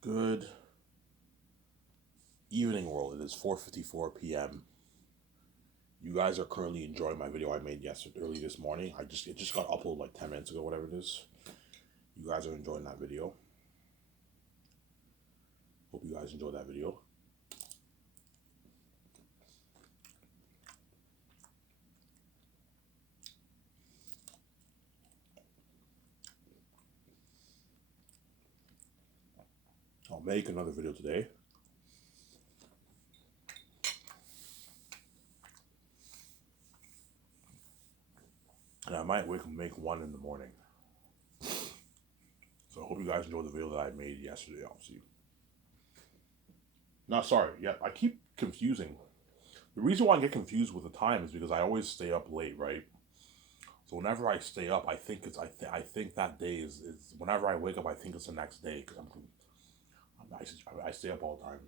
Good evening, world. It is 4:54 p.m. You guys are currently enjoying my video I made yesterday, early this morning. It just got uploaded like 10 minutes ago, whatever it is. You guys are enjoying that video. Hope you guys enjoyed that video. I'll make another video today. And I might make one in the morning. So I hope you guys enjoyed the video that I made yesterday, obviously. No, sorry. Yeah, I keep confusing. The reason why I get confused with the time is because I always stay up late, right? So whenever I stay up, I think I think that day is whenever I wake up, I think it's the next day because I stay up all the time.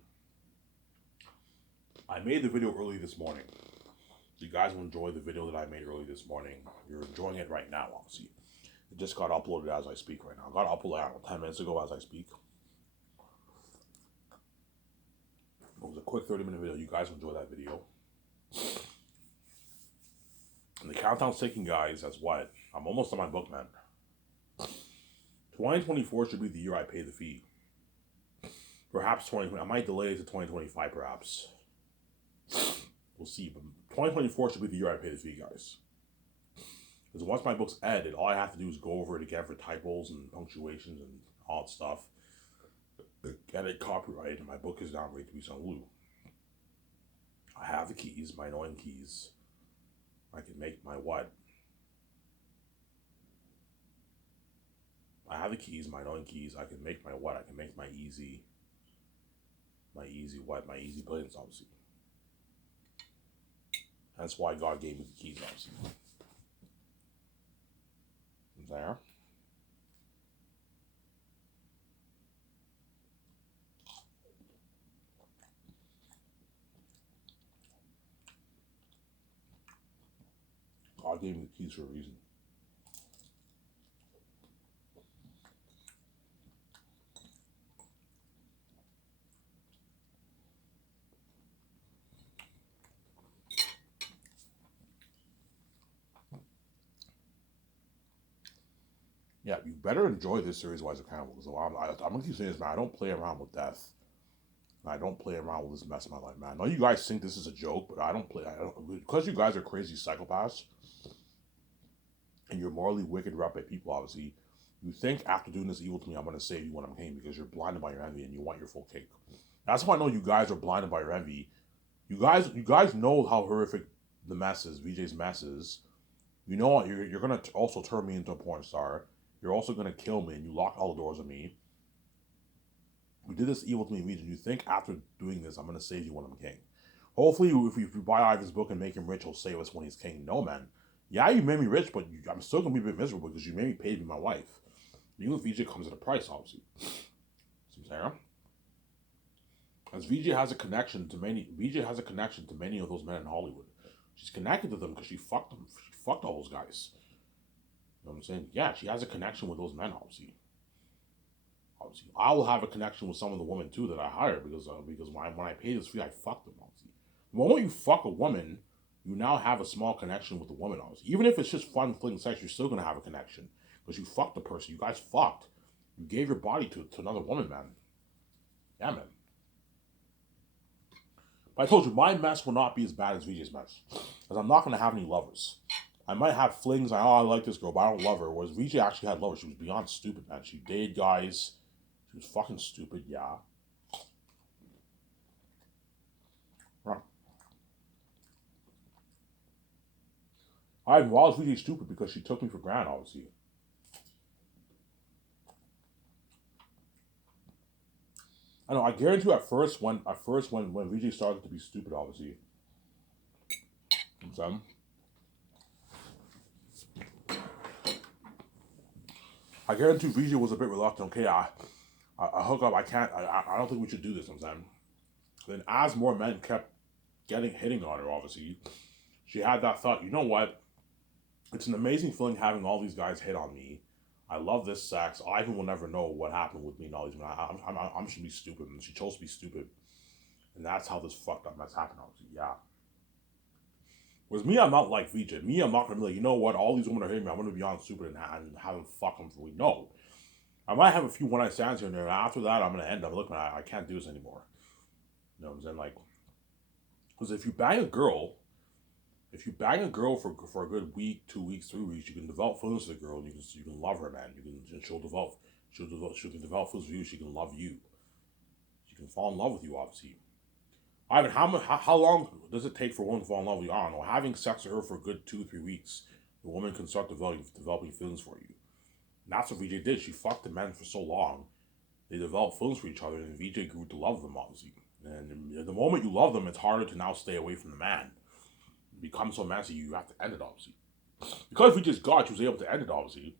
I made the video early this morning. You guys will enjoy the video that I made early this morning. You're enjoying it right now, obviously. It just got uploaded as I speak right now. It got uploaded 10 minutes ago as I speak. It was a quick 30-minute video. You guys will enjoy that video. And the countdown's ticking, guys. That's what? I'm almost on my book, man. 2024 should be the year I pay the fee. Perhaps 2020. I might delay it to 2025, perhaps. We'll see. But 2024 should be the year I pay the fee, guys. Because once my book's edited, all I have to do is go over it again for typos and punctuations and all that stuff. Get it copyrighted, and my book is now ready to be sung Lou. I have the keys, my annoying keys. I can make my what? I have the keys, my annoying keys. I can make my what? I can make my easy what? My easy billions, obviously. That's why God gave me the keys, obviously. There. God gave me the keys for a reason. Yeah, you better enjoy this series Wise Accountable. So I'm gonna keep saying this, man. I don't play around with death. I don't play around with this mess in my life, man. I know you guys think this is a joke, but I don't play. Because you guys are crazy psychopaths, and you're morally wicked, reprobate people. Obviously, you think after doing this evil to me, I'm gonna save you when I'm king because you're blinded by your envy and you want your full cake. That's why I know you guys are blinded by your envy. You guys know how horrific the mess is. VJ's mess is. You know what? You're gonna also turn me into a porn star. You're also gonna kill me, and you lock all the doors on me. You did this evil to me, VJ. You think after doing this, I'm gonna save you when I'm king. Hopefully, if you buy Ivan's book and make him rich, he'll save us when he's king. No, man. Yeah, you made me rich, but I'm still gonna be a bit miserable because you made me pay to be my wife. You and VJ comes at a price, obviously. See what I'm saying? As VJ has a connection to many of those men in Hollywood. She's connected to them because she fucked them. She fucked all those guys. You know what I'm saying? Yeah, she has a connection with those men, obviously. I will have a connection with some of the women too that I hire because when I pay this fee, I fuck them, obviously. The moment you fuck a woman, you now have a small connection with the woman, obviously. Even if it's just fun fling sex, you're still gonna have a connection because you fucked the person. You guys fucked. You gave your body to another woman, man. Yeah, man. But I told you, my mess will not be as bad as VJ's mess. Because I'm not going to have any lovers. I might have flings, I like this girl, but I don't love her. Whereas VJ actually had lovers. She was beyond stupid, man. She dated guys. She was fucking stupid, yeah. Right. Why was VJ stupid? Because she took me for granted, obviously. I know, I guarantee you when VJ started to be stupid, obviously. So, I guarantee VJ was a bit reluctant. Okay, I hook up. I can't. I don't think we should do this. Sometimes. Then, as more men kept hitting on her, obviously, she had that thought. You know what? It's an amazing feeling having all these guys hit on me. I love this sex. Ivan will never know what happened with me and all these men. I'm should be stupid, and she chose to be stupid, and that's how this fucked up mess happened. Obviously, yeah. Whereas me, I'm not like VJ. Me, I'm not gonna be like, you know what? All these women are hitting me. I'm gonna be on stupid and have them fuck them for me. No, I might have a few one night stands here and there. And after that, I'm gonna end up looking. I can't do this anymore. You know what I'm saying? Like, because if you bang a girl for a good week, 2 weeks, 3 weeks, you can develop feelings for the girl, and you can love her, man. You can and she can develop feelings for you. She can love you. She can fall in love with you, obviously. Ivan, how long does it take for a woman to fall in love with you? I don't know. Having sex with her for a good 2 3 weeks, the woman can start developing feelings for you. And that's what VJ did. She fucked the men for so long. They developed feelings for each other, and VJ grew to love them, obviously. And the moment you love them, it's harder to now stay away from the man. It becomes so messy, you have to end it, obviously. Because VJ's God, she was able to end it, obviously.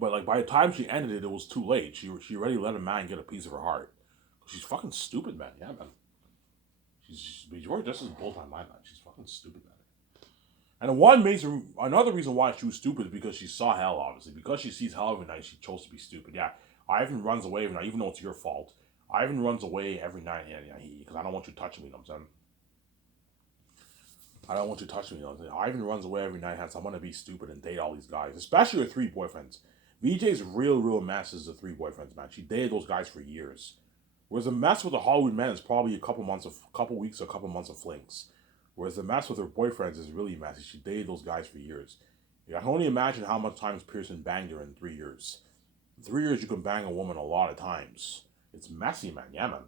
But like by the time she ended it, it was too late. She already let a man get a piece of her heart. She's fucking stupid, man. Yeah, man. She's just as bold on my man. She's fucking stupid, man. And another reason why she was stupid is because she saw hell, obviously. Because she sees hell every night, she chose to be stupid. Yeah, Ivan runs away every night, even though it's your fault. Ivan runs away every night, because I don't want you touching me, you know what I'm saying? I don't want you touching me, you know what I'm saying? Ivan runs away every night, has someone to be stupid and date all these guys, especially her 3 boyfriends. VJ's real mess is the 3 boyfriends, man. She dated those guys for years. Whereas the mess with the Hollywood men is probably a couple weeks, or a couple months of flings. Whereas the mess with her boyfriends is really messy. She dated those guys for years. I can only imagine how much times Pearson banged her in 3 years. In 3 years, you can bang a woman a lot of times. It's messy, man. Yeah, man.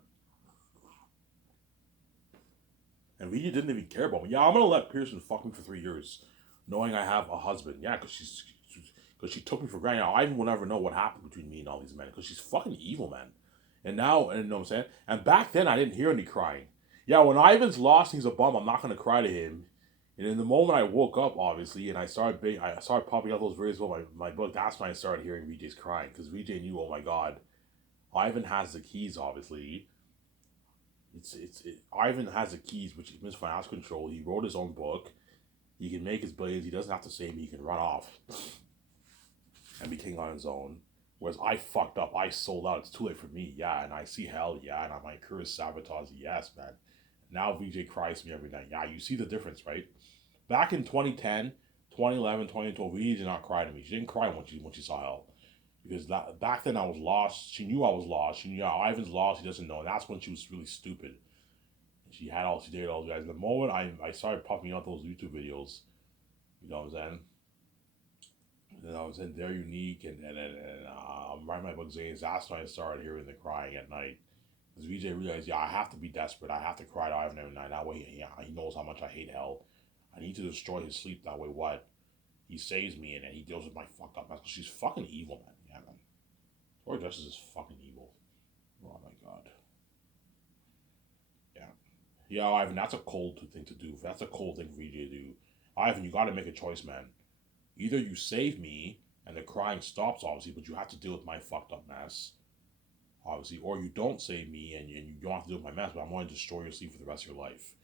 And VJ didn't even care about me. Yeah, I'm gonna let Pearson fuck me for 3 years, knowing I have a husband. Yeah, because she took me for granted. I even will never know what happened between me and all these men. Because she's fucking evil, man. And now, and you know what I'm saying? And back then, I didn't hear any crying. Yeah, when Ivan's lost, he's a bum. I'm not gonna cry to him. And in the moment I woke up, obviously, and I started popping out those videos about my book. That's when I started hearing VJ's crying, because VJ knew, oh my god, Ivan has the keys. Obviously, Ivan has the keys, which is financial control. He wrote his own book. He can make his billions. He doesn't have to save me. He can run off and be king on his own. Whereas I fucked up. I sold out. It's too late for me. Yeah, and I see hell. Yeah, and my career is sabotaged. Yes, man. Now VJ cries to me every night. Yeah, you see the difference, right? Back in 2010, 2011, 2012, VJ did not cry to me. She didn't cry when she saw hell. Because back then I was lost. She knew I was lost. She knew Ivan's lost. He doesn't know. And that's when she was really stupid. She dated all those guys. The moment I started popping out those YouTube videos, you know what I'm saying? You know what I'm saying? They're unique, and I'm writing my book Zane's. That's when I started hearing the crying at night. Because VJ realized, yeah, I have to be desperate. I have to cry to Ivan every night. That way, he knows how much I hate hell. I need to destroy his sleep. That way, what? He saves me, and then he deals with my fucked up mess. Because she's fucking evil, man. Yeah, man. Tori Justice is fucking evil. Oh my god. Yeah. Yeah, Ivan, that's a cold thing to do. That's a cold thing for VJ to do. Ivan, you gotta make a choice, man. Either you save me and the crying stops, obviously, but you have to deal with my fucked up mess, obviously, or you don't save me and you don't have to deal with my mess, but I'm going to destroy your sleep for the rest of your life.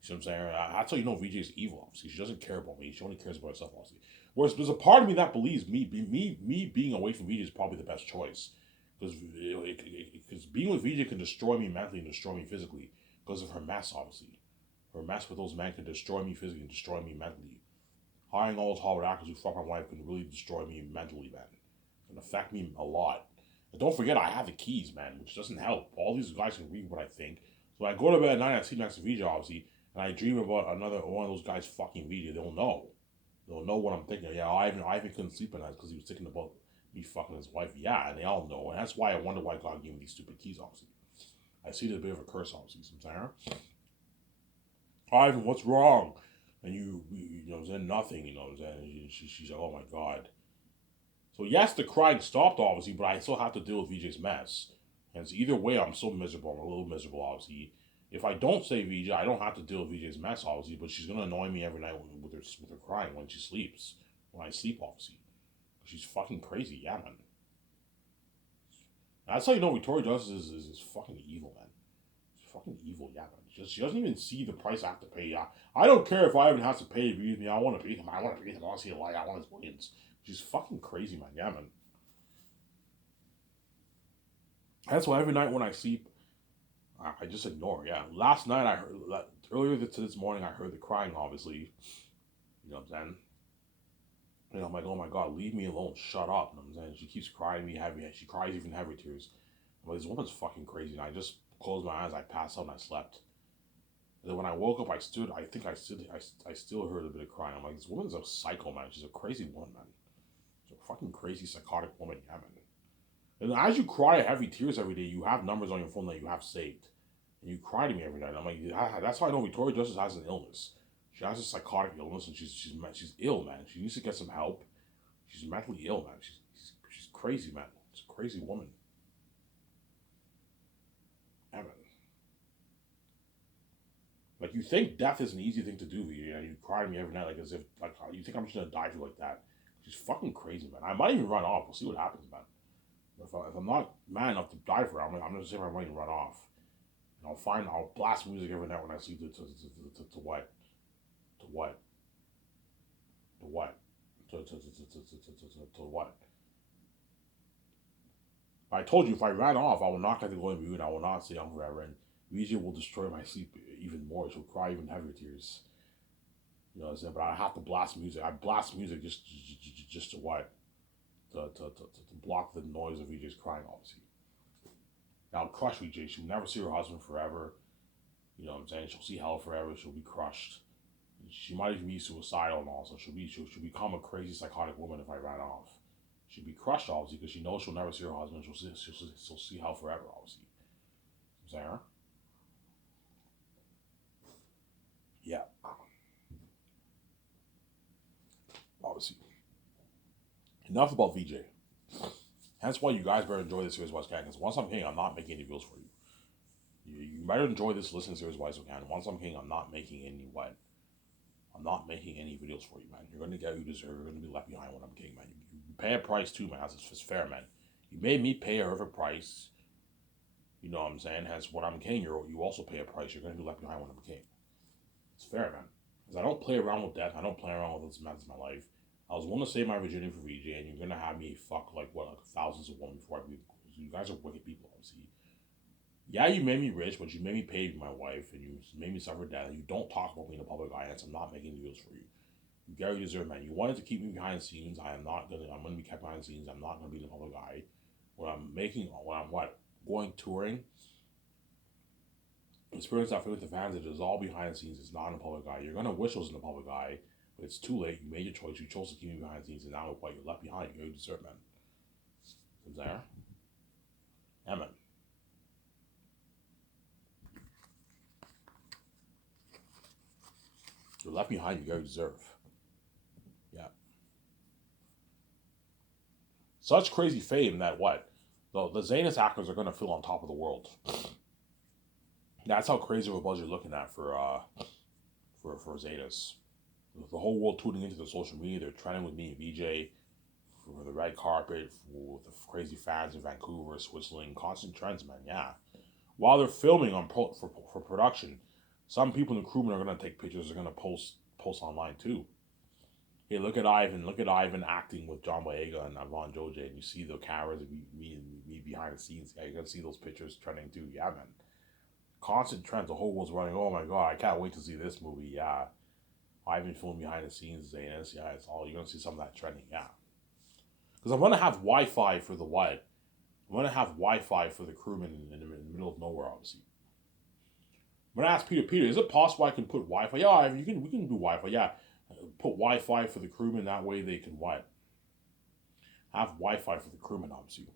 You see what I'm saying? That's how you know VJ is evil, obviously. She doesn't care about me. She only cares about herself, obviously. Whereas there's a part of me that believes me being away from VJ is probably the best choice. Because being with VJ can destroy me mentally and destroy me physically because of her mess, obviously. Her mess with those men can destroy me physically and destroy me mentally. Hiring all those Hollywood actors who fuck my wife can really destroy me mentally, man. It can affect me a lot. And don't forget, I have the keys, man, which doesn't help. All these guys can read what I think. So when I go to bed at night, I sleep next to VJ, obviously, and I dream about another one of those guys fucking VJ. They'll know. They'll know what I'm thinking. Yeah, Ivan couldn't sleep at night because he was thinking about me fucking his wife. Yeah, and they all know. And that's why I wonder why God gave me these stupid keys, obviously. I see there's a bit of a curse, obviously, sometimes. Ivan, what's wrong? And you know what I'm saying, nothing, you know what I'm saying. She's like, oh my god. So yes, the crying stopped, obviously, but I still have to deal with VJ's mess. And so either way, I'm so miserable. I'm a little miserable, obviously. If I don't say VJ, I don't have to deal with VJ's mess, obviously, but she's gonna annoy me every night with her crying when she sleeps. When I sleep, obviously. She's fucking crazy, yeah, man. And that's how you know Victoria Justice is fucking evil, man. She's fucking evil, yeah, man. She doesn't even see the price I have to pay. I don't care if Ivan has to pay to be with me. I want to beat him. I want to beat him. I want to see a light. I want his millions. She's fucking crazy, man. Yeah, man. That's why every night when I sleep, I just ignore. Yeah. Last night I heard, earlier to this morning, I heard the crying, obviously. You know what I'm saying? And I'm like, oh my God, leave me alone. Shut up. You know what I'm saying? She keeps crying me heavy. She cries even heavy tears. I'm like, this woman's fucking crazy. And I just closed my eyes, I passed out, and I slept. And then when I woke up, I still heard a bit of crying. I'm like, this woman's a psycho, man. She's a crazy woman, man. She's a fucking crazy, psychotic woman, yeah, man. And as you cry heavy tears every day, you have numbers on your phone that you have saved. And you cry to me every night. I'm like, that's how I know Victoria Justice has an illness. She has a psychotic illness, and she's ill, man. She needs to get some help. She's mentally ill, man. She's crazy, man. She's a crazy woman. Yeah, man. Like, you think death is an easy thing to do, you know, you cry to me every night, like, as if, like, you think I'm just gonna die for like that. She's fucking crazy, man. I might even run off. We'll see what happens, man. If I'm not man enough to die for her, I'm gonna say I might run off. And I'll blast music every night when I sleep to what? To what? To what? To what? I told you if I ran off, I will not get to go in view and I will not stay on forever. And music will destroy my sleep even more. She'll cry even heavier tears. You know what I'm saying? But I have to blast music. I blast music just to what? To block the noise of VJ's crying, obviously. Now, crush VJ. She'll never see her husband forever. You know what I'm saying? She'll see hell forever. She'll be crushed. She might even be suicidal and all. So she'll become a crazy psychotic woman if I ran off. She'll be crushed, obviously, because she knows she'll never see her husband. She'll see hell forever, obviously. You know what I'm saying? Yeah. Obviously. Enough about VJ. Hence why you guys better enjoy this series Wise Can, because once I'm king, I'm not making any videos for you. You better enjoy this listening series Wise Can. Once I'm king, I'm not making any what? I'm not making any videos for you, man. You're gonna get what you deserve. You're gonna be left behind when I'm king, man. You pay a price too, man. It's fair, man. You made me pay a horrific price. You know what I'm saying? Hence, when I'm king, you also pay a price. You're gonna be left behind when I'm king. It's fair, man. Because I don't play around with death. I don't play around with this mess in my life. I was willing to save my virginity for VJ, and you're gonna have me fuck like thousands of women before I leave. You guys are wicked people, obviously. Yeah, you made me rich, but you made me pay my wife, and you made me suffer death. And you don't talk about me in the public eye, and I'm not making videos for you. You Gary deserve, man. You wanted to keep me behind the scenes. I'm gonna be kept behind the scenes. I'm not gonna be in the public eye. When I'm going touring, experience that with the fans, it is all behind the scenes. It's not in the public eye. You're gonna wish it was in the public eye, but it's too late. You made your choice. You chose to keep me behind the scenes, and now what? You're left behind. You deserve, man. Is there? Yeah, man. You're left behind. You deserve. Yeah. Such crazy fame that what? The Zanus actors are gonna feel on top of the world. That's how crazy of a buzz you're looking at for Zetas. The whole world tuning into the social media. They're trending with me and VJ for the red carpet, for the crazy fans in Vancouver, Switzerland. Constant trends, man. Yeah. While they're filming for production, some people in the crewmen are gonna take pictures. They're gonna post online too. Hey, look at Ivan. Look at Ivan acting with John Boyega and Von Joje, and you see the cameras of me behind the scenes. Yeah, you're gonna see those pictures trending too. Yeah, man. Constant trends. The whole world's running. Oh my god, I can't wait to see this movie. Yeah, Ivan filming behind the scenes. Zanus. Yeah, it's all you're gonna see some of that trending. Yeah, because I'm gonna have Wi-Fi for the what? I'm gonna have Wi-Fi for the crewmen in the middle of nowhere, obviously. I'm gonna ask Peter. Is it possible I can put Wi-Fi? Yeah, we can do Wi-Fi. Yeah, put Wi-Fi for the crewmen. That way they can what? Have Wi-Fi for the crewmen, obviously.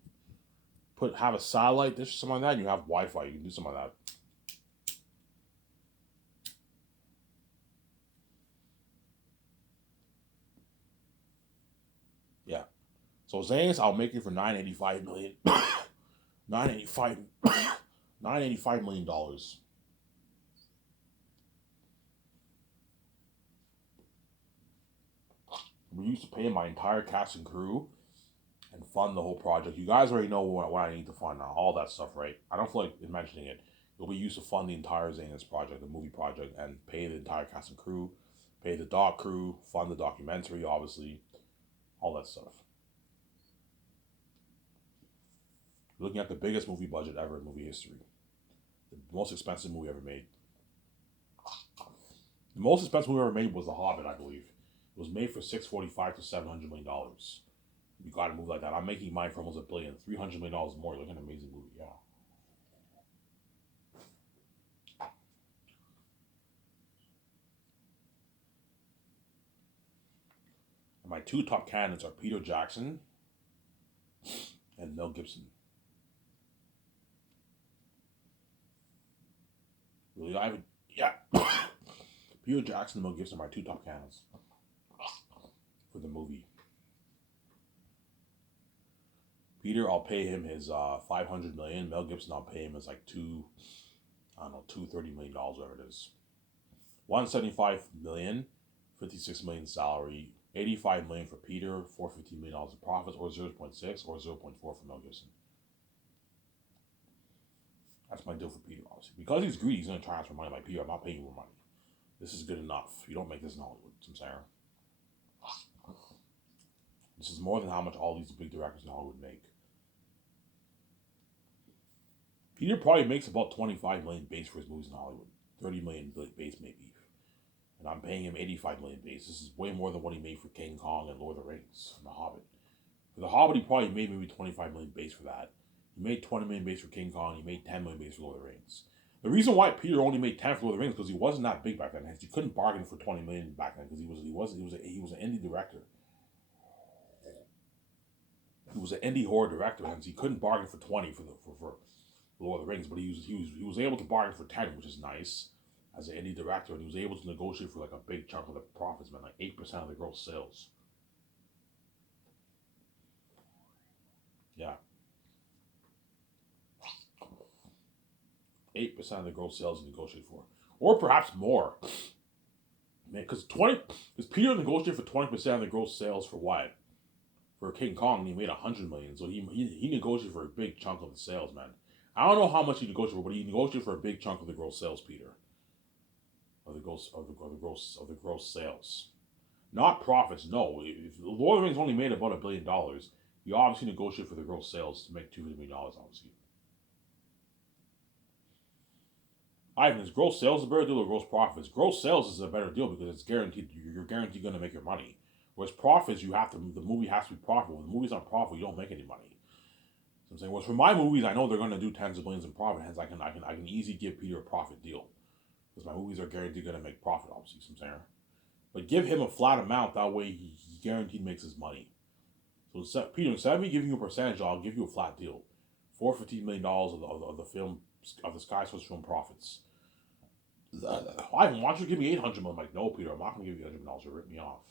Have a satellite dish or something like that, and you have Wi-Fi. You can do something like that. Yeah. So Zanus, I'll make it for $985 million. $985 million. We used to pay my entire cast and crew and fund the whole project. You guys already know what I need to fund now, all that stuff, right? I don't feel like mentioning it. It'll be used to fund the entire Zanus project, the movie project, and pay the entire cast and crew, pay the doc crew, fund the documentary, obviously. all that stuff. Looking at the biggest movie budget ever in movie history, the most expensive movie ever made. The most expensive movie ever made was The Hobbit, I believe. It was made for $645 to $700 million. You got to move like that. I'm making mine for almost $1 billion, $300 million more. Look at an amazing movie, yeah. And my two top candidates are Peter Jackson and Mel Gibson. Really, I would, yeah. Peter Jackson and Mel Gibson are my two top candidates for the movie. Peter, I'll pay him his $500 million. Mel Gibson, I'll pay him his like $230 million, whatever it is. $175 million, $56 million salary, $85 million for Peter, $450 million of profits, or 0.6 or 0.4 for Mel Gibson. That's my deal for Peter, obviously. Because he's greedy, he's going to try to ask for money like Peter. I'm not paying you more money. This is good enough. You don't make this in Hollywood, I'm saying. This is more than how much all these big directors in Hollywood make. Peter probably makes about $25 million base for his movies in Hollywood. $30 million base maybe. And I'm paying him $85 million base. This is way more than what he made for King Kong and Lord of the Rings and The Hobbit. For The Hobbit, he probably made maybe $25 million base for that. He made $20 million base for King Kong. He made $10 million base for Lord of the Rings. The reason why Peter only made 10 for Lord of the Rings because he wasn't that big back then. He couldn't bargain for $20 million back then because he was an indie director. He was an indie horror director, hence he couldn't bargain for 20 for Lord of the Rings, but he was able to bargain for 10, which is nice as an indie director, and he was able to negotiate for like a big chunk of the profits, man, like 8% of the gross sales. Yeah. 8% of the gross sales he negotiated for. Or perhaps more. Man, because Peter negotiated for 20% of the gross sales for what? For King Kong, and he made $100 million. So he negotiated for a big chunk of the sales, man. I don't know how much he negotiated for, but he negotiated for a big chunk of the gross sales, Peter. Of the gross sales. Not profits, no. If Lord of the Rings only made about $1 billion, he obviously negotiated for the gross sales to make $200 million, obviously. Ivan, is gross sales a better deal or gross profits? Gross sales is a better deal because it's guaranteed. You're guaranteed going to make your money. Whereas profits, the movie has to be profitable. When the movie's not profitable, you don't make any money. So I'm saying, whereas for my movies, I know they're going to do tens of millions in profit. Hence, I can easily give Peter a profit deal because my movies are guaranteed going to make profit. Obviously, so I'm saying, but give him a flat amount. That way, he guaranteed makes his money. So Peter, instead of me giving you a percentage, I'll give you a flat deal. $415 million of the film of the Sky Switch film profits. Ivan, why don't you give me $800 million? I'm like, no, Peter, I'm not going to give you $800 million. You'll rip me off.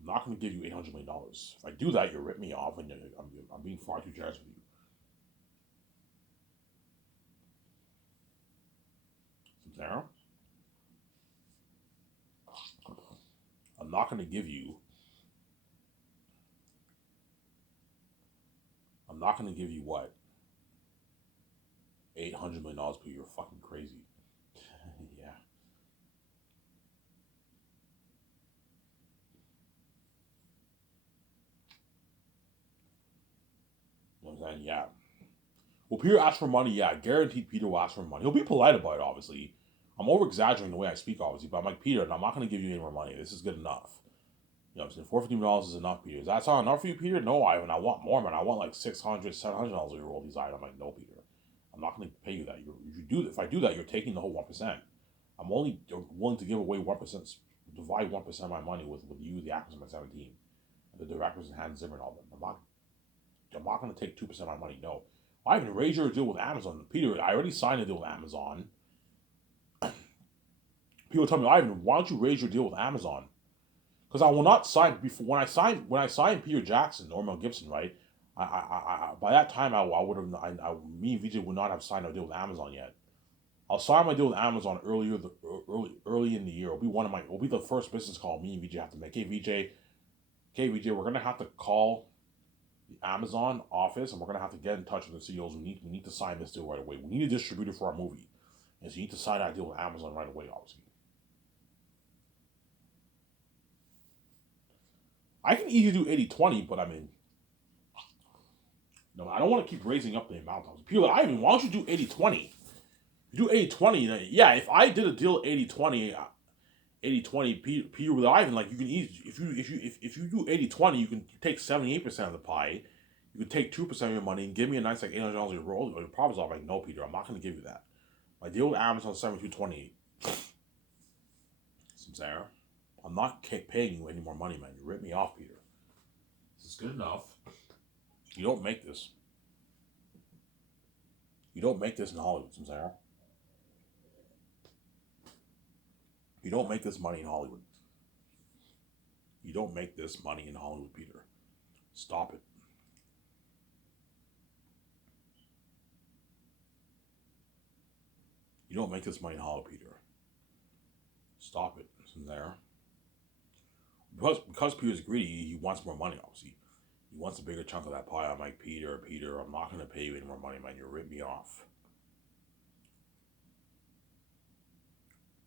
I'm not going to give you $800 million. If I do that, you'll rip me off, and I'm being far too generous with you. Sarah, I'm not going to give you. I'm not going to give you what? $800 million per year. Fucking crazy. Yeah. You know what I'm saying? Yeah. Will Peter ask for money? Yeah, guaranteed Peter will ask for money. He'll be polite about it, obviously. I'm over exaggerating the way I speak, obviously, but I'm like, Peter, I'm not going to give you any more money. This is good enough. You know what I'm saying? $450 is enough, Peter. Is that not enough for you, Peter? No, Ivan. I want more, man. I want like $600, $700 a year roll these items. I'm like, no, Peter. I'm not going to pay you that. If I do that, you're taking the whole 1%. I'm only willing to give away 1%, divide 1% of my money with you, the actors in my 17, and the directors and Hans Zimmer and all them. I'm not going to take 2% of my money. No. Ivan, raise your deal with Amazon. Peter, I already signed a deal with Amazon. People tell me, Ivan, why don't you raise your deal with Amazon? Because I will not sign before when I signed Peter Jackson or Mel Gibson, right? I by that time me and VJ would not have signed a deal with Amazon yet. I'll sign my deal with Amazon early in the year. It'll be the first business call me and VJ have to make. Hey VJ, we're gonna have to call the Amazon office and we're gonna have to get in touch with the CEOs. We need to sign this deal right away. We need a distributor for our movie, and so you need to sign that deal with Amazon right away, obviously. I can easily do 80-20, but I mean, no, I don't want to keep raising up the amount. People are like, Ivan, why don't you do 80-20? You do 80-20, yeah, if I did a deal 80-20, 80-20, Peter with Ivan, like, you can easily, if you do 80-20, you can take 78% of the pie. You can take 2% of your money and give me a nice like $800 your roll or your profits off. Like, no, Peter, I'm not going to give you that. My deal with Amazon 7228. Sarah, I'm not paying you any more money, man. You ripped me off, Peter. This is good enough. You don't make this. You don't make this in Hollywood, Sarah. You don't make this money in Hollywood. You don't make this money in Hollywood, Peter. Stop it. You don't make this money in Hollywood, Peter. Stop it, Sarah. Because Peter's greedy, he wants more money, obviously. He wants a bigger chunk of that pie. I'm like, Peter, I'm not going to pay you any more money, man. You ripped me off.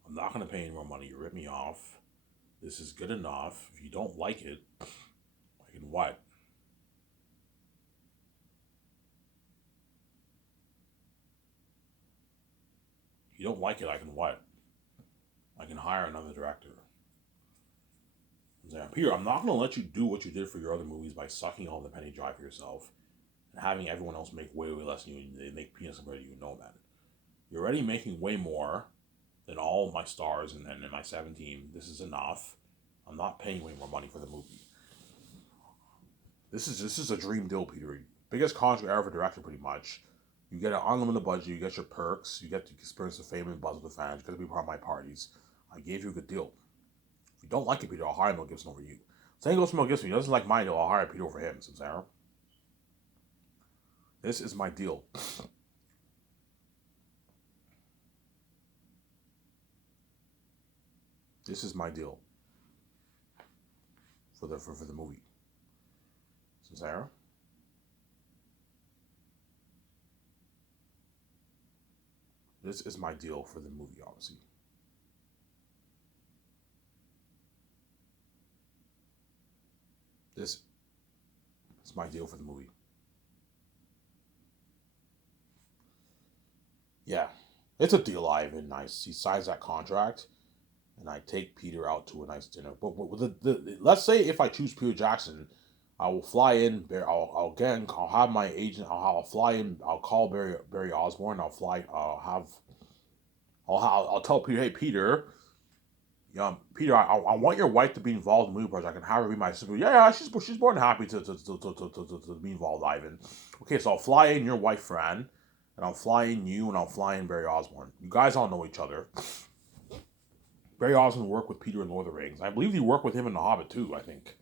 I'm not going to pay any more money. You ripped me off. This is good enough. If you don't like it, I can what? If you don't like it, I can what? I can hire another director. Peter, I'm not going to let you do what you did for your other movies by sucking all the penny dry for yourself and having everyone else make way less than you. They make peanuts compared to you. No, man. You're already making way more than all of my stars and my 17. This is enough. I'm not paying way more money for the movie. This is a dream deal, Peter. Biggest contract ever for director, pretty much. You get an unlimited budget. You get your perks. You get to experience the fame and buzz of the fans. You get to be part of my parties. I gave you a good deal. If you don't like it, Peter, I'll hire Mel Gibson over you. Same goes for Mel Gibson. He doesn't like mine, I'll hire Peter over him, Sarah. This is my deal. This is my deal for the movie. Sarah? This is my deal for the movie, obviously. This is my deal for the movie. Yeah. It's a deal, Ivan. Nice. He signs that contract, and I take Peter out to a nice dinner. But let's say if I choose Peter Jackson, I will fly in. I'll have my agent. I'll fly in. I'll call Barry Osborne. I'll fly. I'll tell Peter, hey Peter, Peter, I want your wife to be involved in the movie project. I can have her be my assistant. Yeah, she's more than happy to be involved, Ivan. Okay, so I'll fly in your wife, Fran, and I'll fly in you, and I'll fly in Barry Osborne. You guys all know each other. Barry Osborne worked with Peter in Lord of the Rings. I believe he worked with him in The Hobbit too, I think.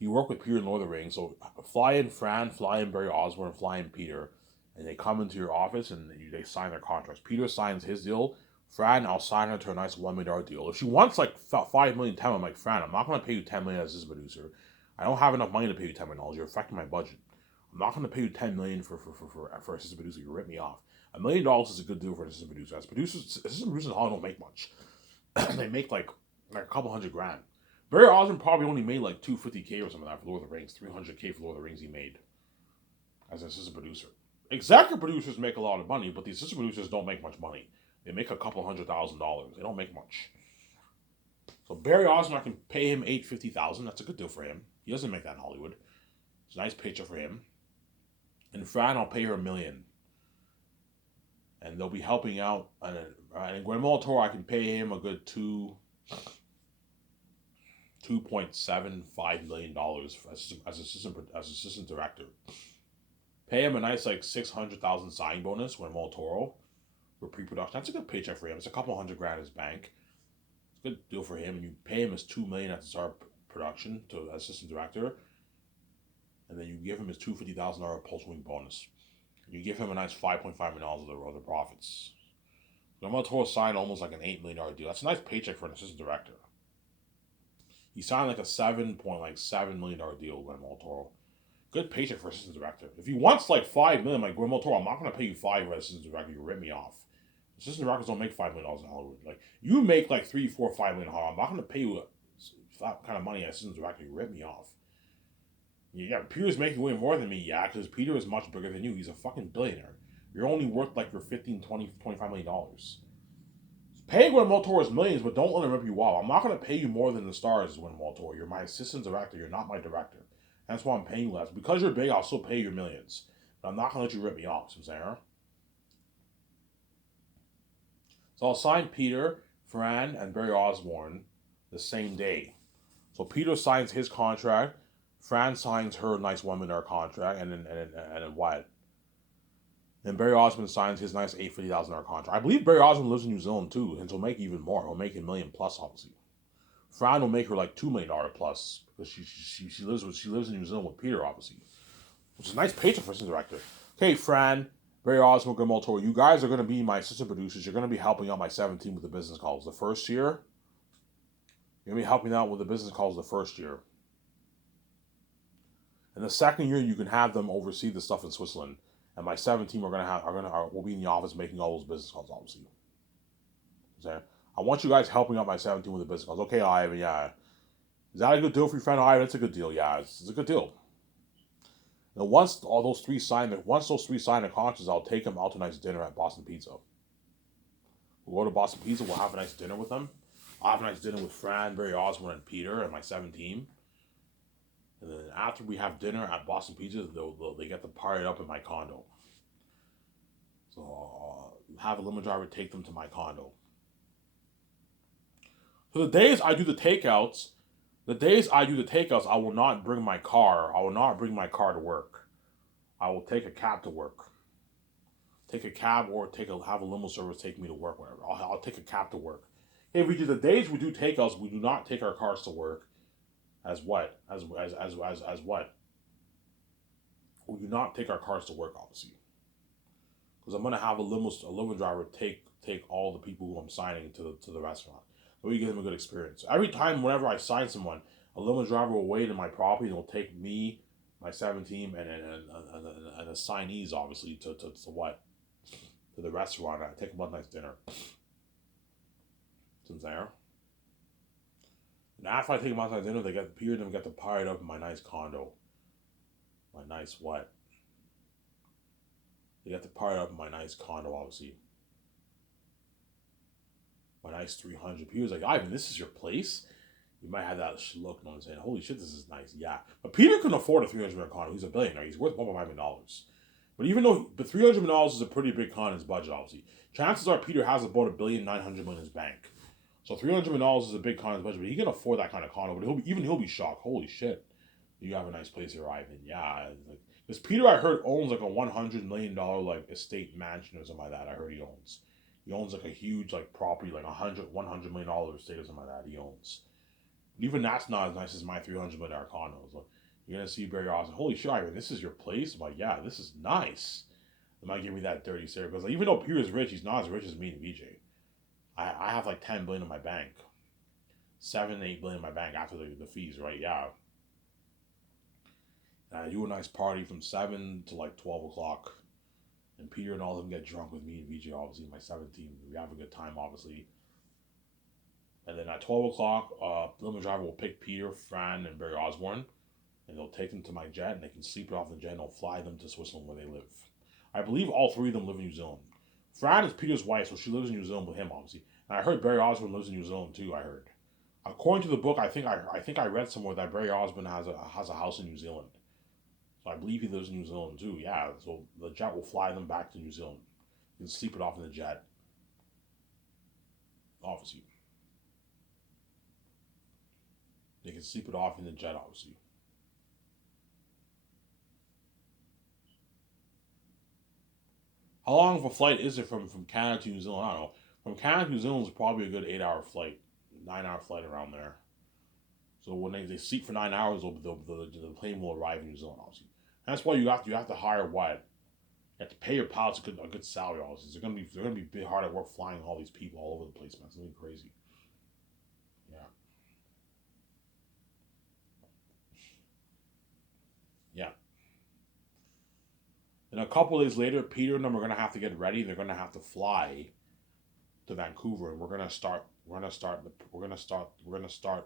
He worked with Peter in Lord of the Rings. So fly in Fran, fly in Barry Osborne, fly in Peter, and they come into your office and they sign their contracts. Peter signs his deal. Fran, I'll sign her to a nice $1 million deal. If she wants like $5 million, $10 million, I'm like, Fran, I'm not going to pay you $10 million as this producer. I don't have enough money to pay you $10 million. You're affecting my budget. I'm not going to pay you $10 million for assistant producer. You rip me off. $1 million is a good deal for an assistant producer. Assistant producers in Hollywood don't make much. They make like a couple $100,000. Barry Osborne probably only made like $250K or something like that for Lord of the Rings. $300K for Lord of the Rings he made as an assistant producer. Executive producers make a lot of money, but the assistant producers don't make much money. They make a couple $100,000. They don't make much. So Barry Osborne, I can pay him $850,000. That's a good deal for him. He doesn't make that in Hollywood. It's a nice paycheck for him. And Fran, I'll pay her $1 million. And they'll be helping out. And Guillermo del Toro, I can pay him a good $2.75 million as assistant director. Pay him a nice like $600,000 signing bonus when Del Toro for pre-production. That's a good paycheck for him. It's a couple $100,000 in his bank. It's a good deal for him. And you pay him his $2 million at the start of production to assistant director, and then you give him his $250,000 post-wing bonus. You give him a nice $5.5 million of the profits. Del Toro signed almost like an $8 million deal. That's a nice paycheck for an assistant director. He signed like a $7.7 million deal with Del Toro. Good paycheck for assistant director. If he wants like $5 million, like Guillermo del Toro, I'm not going to pay you $5 for assistant director. You rip me off. Assistant directors don't make $5 million in Hollywood. Like you make like $3, $4, $5 million in Hollywood. I'm not going to pay you that kind of money as assistant director, you rip me off. Yeah, Peter's making way more than me, yeah, because Peter is much bigger than you. He's a fucking billionaire. You're only worth like your 15, 20, $25 million. Pay Guillermo del Toro's millions, but don't let him rip you off. I'm not going to pay you more than the stars, Guillermo del Toro. You're my assistant director. You're not my director. That's why I'm paying you less. Because you're big, I'll still pay you millions. But I'm not going to let you rip me off, you know what I'm saying? So I'll sign Peter, Fran, and Barry Osborne the same day. So Peter signs his contract, Fran signs her nice $1 million contract, and then what? Then Barry Osborne signs his nice $850,000 contract. I believe Barry Osborne lives in New Zealand too, and he'll make even more. He'll make $1 million plus, obviously. Fran will make her like $2 million plus because she lives in New Zealand with Peter, obviously, which is a nice paycheck for assistant director. Okay, Fran, Barry Osborne, Guillermo del Toro, you guys are going to be my assistant producers. You're going to be helping out my 17 with the business calls. The first year, you're going to be helping out with the business calls the first year. And the second year, you can have them oversee the stuff in Switzerland. And my 17 will be in the office making all those business calls, obviously. Okay? I want you guys helping out my 17 with the business calls. Okay, Ivan, yeah. Is that a good deal for your friend Ivan? It's a good deal, yeah. It's a good deal. Now, once those three sign the contracts, I'll take them out to a nice dinner at Boston Pizza. We'll go to Boston Pizza. We'll have a nice dinner with them. I'll have a nice dinner with Fran, Barry Osborne, and Peter and my 17. And then after we have dinner at Boston Pizza, they get to party up in my condo. So I'll have a limo driver take them to my condo. So the days I do the takeouts, I will not bring my car. I will not bring my car to work. I will take a cab to work. Take a cab or have a limo service take me to work, whatever. I'll take a cab to work. If we do the days we do takeouts, we do not take our cars to work. As what? As what? We do not take our cars to work, obviously. Because I'm gonna have a limo driver take all the people who I'm signing to the restaurant. So we give them a good experience. Every time, whenever I sign someone, a limo driver will wait in my property and will take me, my 17, and the signees, obviously, to what? To the restaurant. I take them out a nice dinner. Since there. And after I take them out to dinner, Peter and them get to party up in my nice condo. My nice what? They get to party up in my nice condo, obviously. My nice 300. Peter's like, Ivan, this is your place? You might have that look, you know what I'm saying? Holy shit, this is nice. Yeah. But Peter couldn't afford a $300 million condo. He's a billionaire. He's worth $1.5 million. But $300 million is a pretty big con in his budget, obviously. Chances are Peter has about $1.9 billion in his bank. So $300 million is a big con in his budget, but he can afford that kind of condo. But he'll be shocked. Holy shit. You have a nice place here, Ivan. Yeah. Because Peter, I heard, owns like a $100 million like estate mansion or something like that. I heard he owns. He owns like a huge like property, like $100 million estate or something like that he owns. But even that's not as nice as my $300 million condo. So you're going to see Barry Osborne. Holy shit, Ivan, this is your place? I'm like, yeah, this is nice. They might give me that dirty stare. Because like, even though Peter's rich, he's not as rich as me and VJ. I have like $10 billion in my bank. 7, 8 billion in my bank after the fees, right? Yeah. And I do a nice party from 7 to like 12 o'clock. And Peter and all of them get drunk with me and VJ, obviously, my 17. We have a good time, obviously. And then at 12 o'clock, the limo driver will pick Peter, Fran, and Barry Osborne. And they'll take them to my jet, and they can sleep it off the jet, and they'll fly them to Switzerland where they live. I believe all three of them live in New Zealand. Fran is Peter's wife, so she lives in New Zealand with him, obviously. And I heard Barry Osborne lives in New Zealand too. I heard, according to the book, I think I read somewhere that Barry Osborne has a house in New Zealand. So I believe he lives in New Zealand too. Yeah. So the jet will fly them back to New Zealand. You can sleep it off in the jet. Obviously, they can sleep it off in the jet. Obviously. How long of a flight is it from Canada to New Zealand? I don't know. From Canada to New Zealand is probably a good 8-hour flight, 9-hour flight around there. So when they sleep for 9 hours, the plane will arrive in New Zealand, obviously. And that's why you have to hire what? You have to pay your pilots a good salary, obviously. They're gonna be hard at work flying all these people all over the place, man. It's gonna be crazy. Yeah. Yeah. And a couple of days later, Peter and them are gonna have to get ready. They're gonna have to fly to Vancouver, and we're gonna start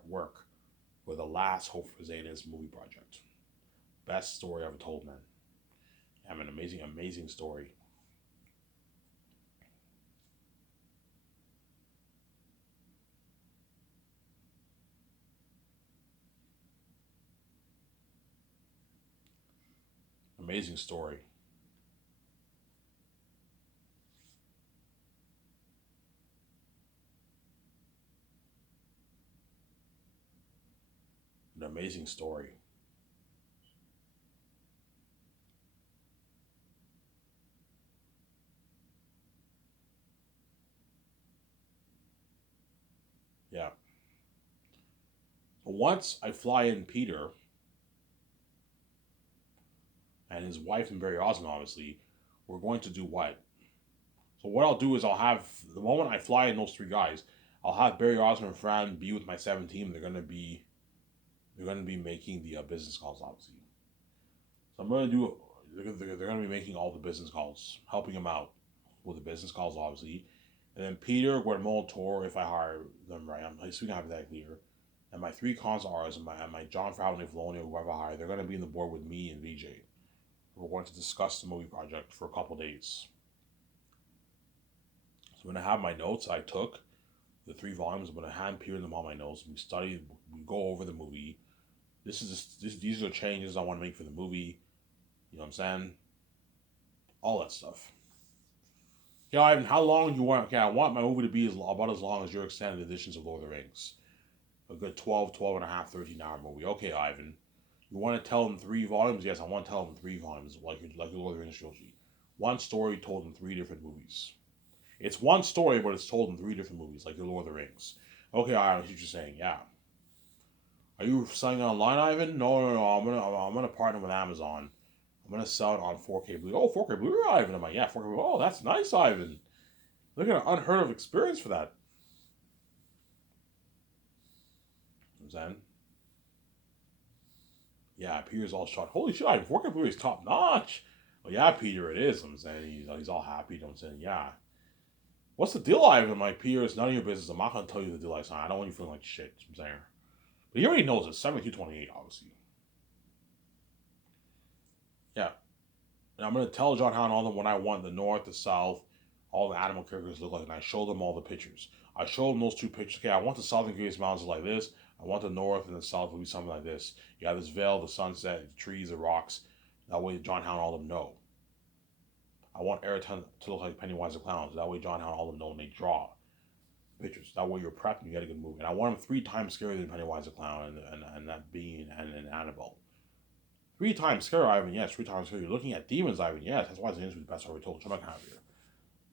work. We're the last hope for Zayden's movie project. Best story ever told, man. I'm an amazing, amazing story. Amazing story. An amazing story. Yeah. Once I fly in Peter and his wife and Barry Osmond, obviously, we're going to do what? So what I'll do is I'll have the moment I fly in those three guys, I'll have Barry Osmond and Fran be with my 17. They're gonna be making the business calls, obviously. So I'm gonna do. They're gonna be making all the business calls, helping them out with the business calls, obviously. And then Peter, Guillermo, Toro, if I hire them right, I'm speaking hypothetically here. And my three consors and my John Favreau, Filoni, whoever I hire, they're gonna be in the board with me and VJ. We're going to discuss the movie project for a couple days. So when I have my notes I took, the three volumes, I'm gonna hand Peter them all my notes. We study, we go over the movie. These are the changes I want to make for the movie. You know what I'm saying? All that stuff. Yeah, Ivan, how long do you want? Okay, I want my movie to be about as long as your extended editions of Lord of the Rings. A good 12, 12 and a half, 13-hour movie. Okay, Ivan. You want to tell them three volumes? Yes, I want to tell them three volumes, like the Lord of the Rings trilogy. One story told in three different movies. It's one story, but it's told in three different movies, like the Lord of the Rings. Okay, I see what you're saying. Yeah. Are you selling it online, Ivan? No, no, no. I'm gonna partner with Amazon. I'm gonna sell it on 4K Blu. Oh, 4K Blu-ray, Ivan. I'm like, yeah, 4K Blu. Oh, that's nice, Ivan. Look at an unheard of experience for that. I'm saying, yeah, Peter's all shot. Holy shit, Ivan, 4K Blu-ray is top notch. Well, yeah, Peter, it is. I'm saying he's all happy. I'm saying, yeah. What's the deal, Ivan? I'm like, Peter, it's none of your business. I'm not gonna tell you the deal I signed. I don't want you feeling like shit. I'm saying, but he already knows it's 7228, obviously. Yeah, and I'm gonna tell John Howard all them what I want the north, the south, all the animal characters look like, and I show them all the pictures. I show them those two pictures. Okay, I want the southern Greatest Mountains like this. I want the north and the south will be something like this. You have this veil, the sunset, the trees, the rocks. That way, John Howard all them know. I want Ayrton to look like Pennywise the Clown. So that way, John Howard all them know when they draw pictures. That way, you're prepped and you get a good movie. And I want him 3 times scarier than Pennywise the Clown and that being and Annabelle. 3 times scary, Ivan, yes. 3 times scary. You're looking at demons, Ivan, yes. That's why it's the best story told. Come on, out here.